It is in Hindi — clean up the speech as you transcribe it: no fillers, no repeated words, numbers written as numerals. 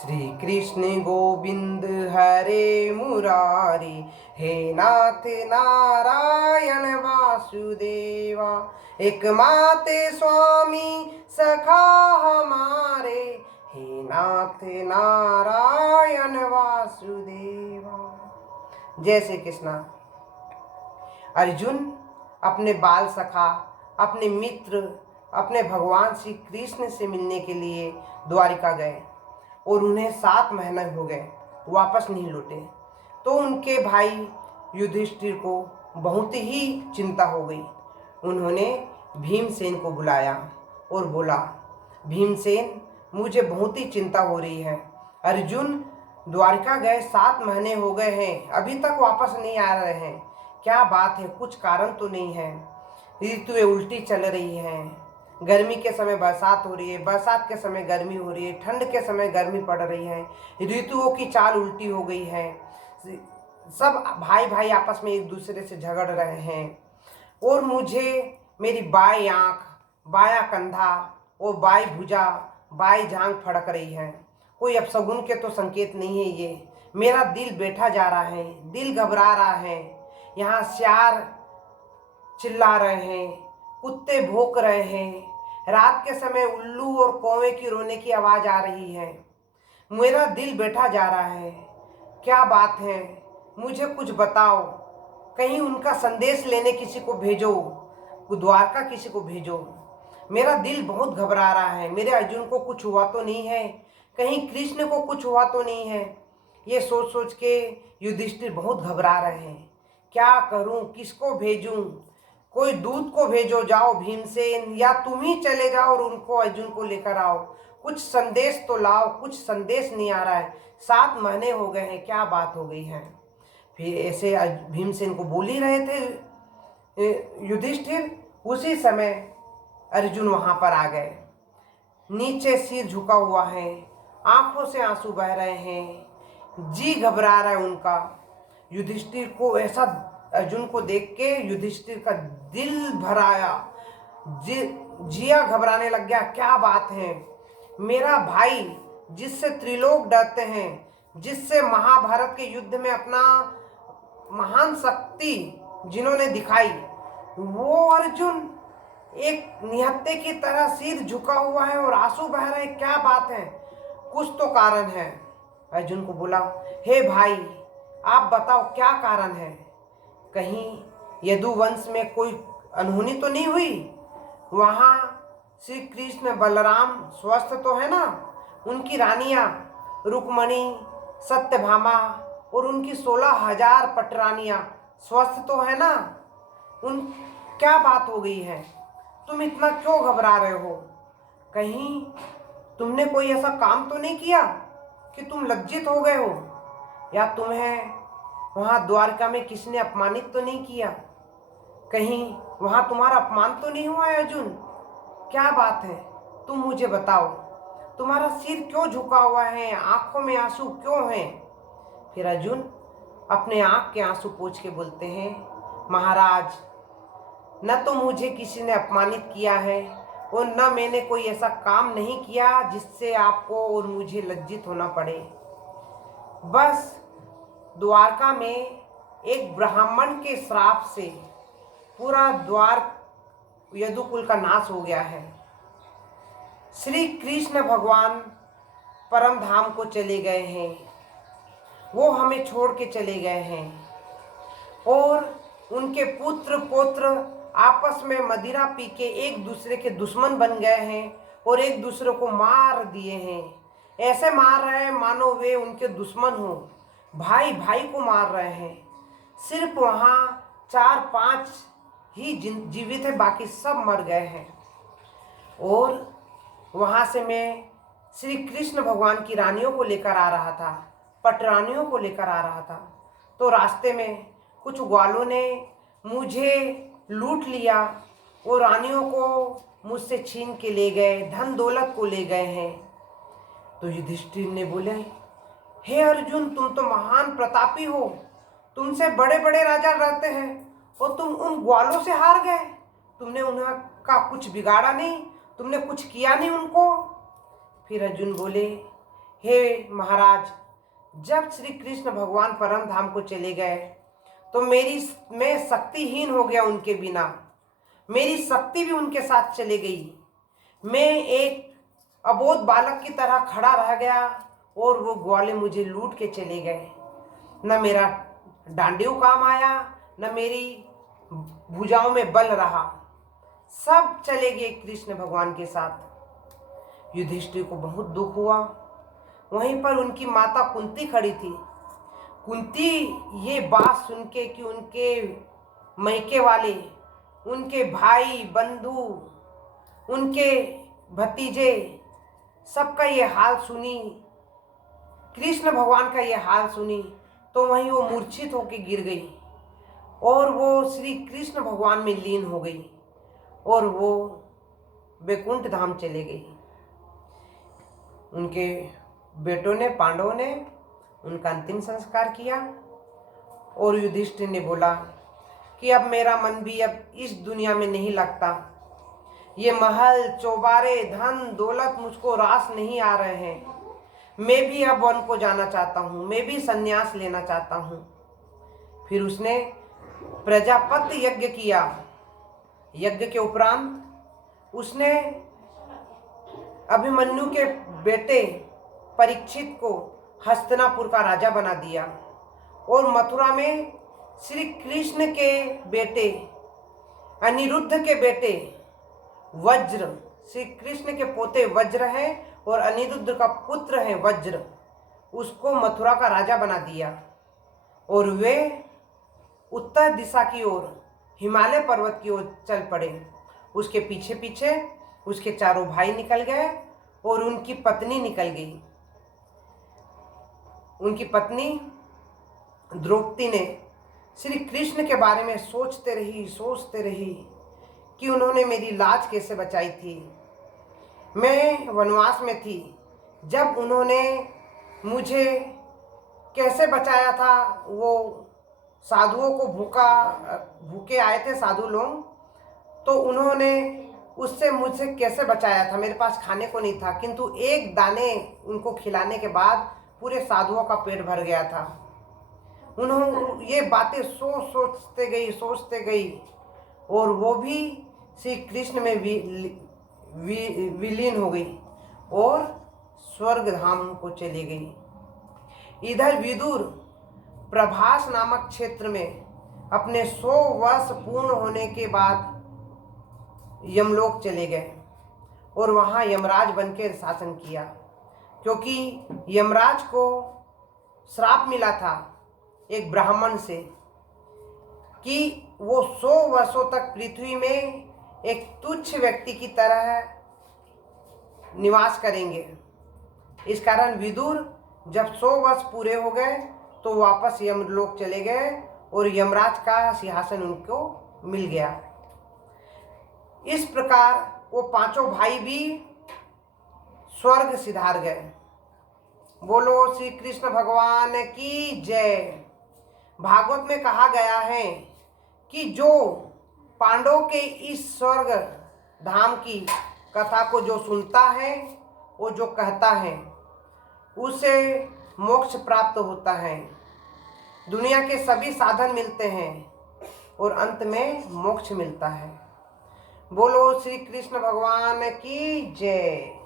श्री कृष्ण गोविंद हरे मुरारी, हे नाथ नारायण वासुदेवा, एक माते स्वामी सखा हमारे, हे नाथ नारायण वासुदेवा। जय श्री कृष्णा। अर्जुन अपने बाल सखा, अपने मित्र, अपने भगवान श्री कृष्ण से मिलने के लिए द्वारिका गए और उन्हें 7 महीने हो गए, वापस नहीं लौटे। तो उनके भाई युधिष्ठिर को बहुत ही चिंता हो गई। उन्होंने भीमसेन को बुलाया और बोला, भीमसेन, मुझे बहुत ही चिंता हो रही है। अर्जुन द्वारका गए 7 महीने हो गए हैं, अभी तक वापस नहीं आ रहे हैं। क्या बात है? कुछ कारण तो नहीं है? ऋतुएं उल्टी चल रही हैं, गर्मी के समय बरसात हो रही है, बरसात के समय गर्मी हो रही है, ठंड के समय गर्मी पड़ रही है, ऋतुओं की चाल उल्टी हो गई है। सब भाई भाई आपस में एक दूसरे से झगड़ रहे हैं और मुझे मेरी बाई आँख, बायां कंधा और बाई भुजा, बाई जांघ फड़क रही है। कोई अपशगुन के तो संकेत नहीं है ये। मेरा दिल बैठा जा रहा है, दिल घबरा रहा है। यहाँ सियार चिल्ला रहे हैं, कुत्ते भौंक रहे हैं, रात के समय उल्लू और कौवे की रोने की आवाज़ आ रही है। मेरा दिल बैठा जा रहा है। क्या बात है? मुझे कुछ बताओ। कहीं उनका संदेश लेने किसी को भेजो, द्वारका किसी को भेजो। मेरा दिल बहुत घबरा रहा है। मेरे अर्जुन को कुछ हुआ तो नहीं है? कहीं कृष्ण को कुछ हुआ तो नहीं है? ये सोच सोच के युधिष्ठिर बहुत घबरा रहे हैं। क्या करूं? किसको भेजूं? कोई दूत को भेजो, जाओ भीमसेन, या तुम ही चले जाओ और उनको, अर्जुन को लेकर आओ। कुछ संदेश तो लाओ। कुछ संदेश नहीं आ रहा है। 7 महीने हो गए हैं, क्या बात हो गई है? फिर ऐसे भीमसेन को बोल ही रहे थे युधिष्ठिर। उसी समय अर्जुन वहां पर आ गए। नीचे सिर झुका हुआ है, आंखों से आंसू बह रहे हैं, जी घबरा रहा है उनका। युधिष्ठिर को ऐसा, अर्जुन को देख के युधिष्ठिर का दिल भराया, जिया घबराने लग गया। क्या बात है? मेरा भाई, जिससे त्रिलोक डरते हैं, जिससे महाभारत के युद्ध में अपना महान शक्ति जिन्होंने दिखाई, वो अर्जुन एक निहत्थे की तरह सिर झुका हुआ है और आंसू बह रहे हैं। क्या बात है? कुछ तो कारण है। अर्जुन को बोला, हे भाई, आप बताओ क्या कारण है? कहीं यदुवंश में कोई अनहोनी तो नहीं हुई? वहाँ श्री कृष्ण बलराम स्वस्थ तो है ना? उनकी रानियाँ रुक्मणी, सत्यभामा और उनकी 16,000 पटरानियाँ स्वस्थ तो है ना? उन क्या बात हो गई है? तुम इतना क्यों घबरा रहे हो? कहीं तुमने कोई ऐसा काम तो नहीं किया कि तुम लज्जित हो गए हो? या तुम्हें वहाँ द्वारका में किसने अपमानित तो नहीं किया? कहीं वहाँ तुम्हारा अपमान तो नहीं हुआ है अर्जुन? क्या बात है? तुम मुझे बताओ। तुम्हारा सिर क्यों झुका हुआ है? आंखों में आंसू क्यों हैं? फिर अर्जुन अपने आंख के आंसू पोंछ के बोलते हैं, महाराज, न तो मुझे किसी ने अपमानित किया है और न मैंने कोई ऐसा काम नहीं किया जिससे आपको और मुझे लज्जित होना पड़े। बस द्वारका में एक ब्राह्मण के श्राप से पूरा द्वार यदुकुल का नाश हो गया है। श्री कृष्ण भगवान परम धाम को चले गए हैं, वो हमें छोड़ के चले गए हैं और उनके पुत्र पौत्र आपस में मदिरा पी के एक दूसरे के दुश्मन बन गए हैं और एक दूसरे को मार दिए हैं। ऐसे मार रहे हैं मानो वे उनके दुश्मन हो। भाई भाई को मार रहे हैं। सिर्फ वहाँ 4-5 ही जीवित है, बाकी सब मर गए हैं। और वहाँ से मैं श्री कृष्ण भगवान की रानियों को लेकर आ रहा था, पटरानियों को लेकर आ रहा था। तो रास्ते में कुछ ग्वालों ने मुझे लूट लिया और रानियों को मुझसे छीन के ले गए, धन दौलत को ले गए हैं। तो युधिष्ठिर ने बोले, हे अर्जुन, तुम तो महान प्रतापी हो, तुमसे बड़े बड़े राजा रहते हैं और तुम उन ग्वालों से हार गए। तुमने उनका कुछ बिगाड़ा नहीं, तुमने कुछ किया नहीं उनको। फिर अर्जुन बोले, हे महाराज, जब श्री कृष्ण भगवान परम धाम को चले गए तो मैं शक्तिहीन हो गया उनके बिना। मेरी शक्ति भी उनके साथ चली गई। मैं एक अबोध बालक की तरह खड़ा रह गया और वो ग्वाले मुझे लूट के चले गए। न मेरा डांडियो काम आया, न मेरी भुजाओं में बल रहा। सब चले गए कृष्ण भगवान के साथ। युधिष्ठिर को बहुत दुख हुआ। वहीं पर उनकी माता कुंती खड़ी थी। कुंती ये बात सुन के कि उनके मैके वाले, उनके भाई बंधु, उनके भतीजे, सबका ये हाल सुनी, कृष्ण भगवान का ये हाल सुनी, तो वहीं वो मूर्छित होकर गिर गई और वो श्री कृष्ण भगवान में लीन हो गई और वो वैकुंठ धाम चले गई। उनके बेटों ने, पांडवों ने उनका अंतिम संस्कार किया और युधिष्ठिर ने बोला कि अब मेरा मन भी अब इस दुनिया में नहीं लगता। ये महल, चौबारे, धन दौलत मुझको रास नहीं आ रहे हैं। मैं भी अब वन को जाना चाहता हूँ, मैं भी संन्यास लेना चाहता हूँ। फिर उसने प्रजापति यज्ञ किया। यज्ञ के उपरांत उसने अभिमन्यु के बेटे परीक्षित को हस्तिनापुर का राजा बना दिया और मथुरा में श्री कृष्ण के बेटे, अनिरुद्ध के बेटे वज्र, श्री कृष्ण के पोते वज्र हैं और अनिरुद्ध का पुत्र है वज्र, उसको मथुरा का राजा बना दिया। और वे उत्तर दिशा की ओर, हिमालय पर्वत की ओर चल पड़े। उसके पीछे पीछे उसके चारों भाई निकल गए और उनकी पत्नी निकल गई। उनकी पत्नी द्रौपदी ने श्री कृष्ण के बारे में सोचते रही कि उन्होंने मेरी लाज कैसे बचाई थी। मैं वनवास में थी जब उन्होंने मुझे कैसे बचाया था। वो साधुओं को भूखे आए थे साधु लोग, तो उन्होंने उससे मुझे कैसे बचाया था। मेरे पास खाने को नहीं था, किंतु एक दाने उनको खिलाने के बाद पूरे साधुओं का पेट भर गया था। उन्होंने ये बातें सोचते गई और वो भी श्री कृष्ण में विलीन हो गई और स्वर्ग धाम को चली गई। इधर विदुर प्रभास नामक क्षेत्र में अपने 100 वर्ष पूर्ण होने के बाद यमलोक चले गए और वहाँ यमराज बनकर शासन किया, क्योंकि यमराज को श्राप मिला था एक ब्राह्मण से कि वो 100 वर्षों तक पृथ्वी में एक तुच्छ व्यक्ति की तरह निवास करेंगे। इस कारण विदुर जब 100 वर्ष पूरे हो गए तो वापस यमलोक चले गए और यमराज का सिंहासन उनको मिल गया। इस प्रकार वो पांचों भाई भी स्वर्ग सिधार गए। बोलो श्री कृष्ण भगवान की जय। भागवत में कहा गया है कि जो पांडवों के इस स्वर्ग धाम की कथा को जो सुनता है, वो जो कहता है, उसे मोक्ष प्राप्त होता है। दुनिया के सभी साधन मिलते हैं और अंत में मोक्ष मिलता है। बोलो श्री कृष्ण भगवान की जय।